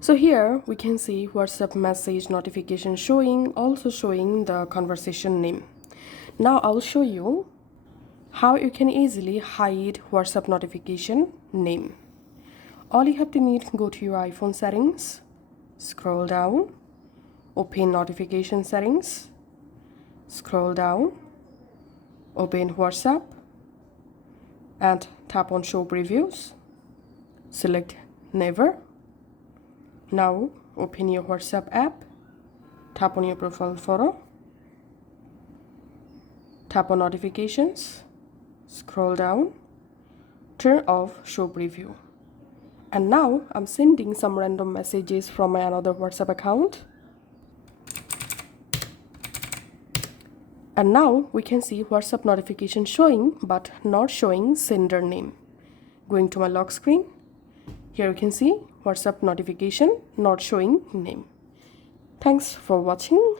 So here we can see WhatsApp message notification showing, also showing the conversation name. Now I'll show you how you can easily hide WhatsApp notification name. All you have to need, go to your iPhone settings, scroll down, open notification settings, scroll down, open WhatsApp and tap on show previews, select never. Now open your WhatsApp app, tap on your profile photo, tap on notifications, scroll down, turn off show preview. And now I'm sending some random messages from my another WhatsApp account. And now we can see WhatsApp notification showing but not showing sender name. Going to my lock screen, here you can see WhatsApp notification not showing name. Thanks for watching.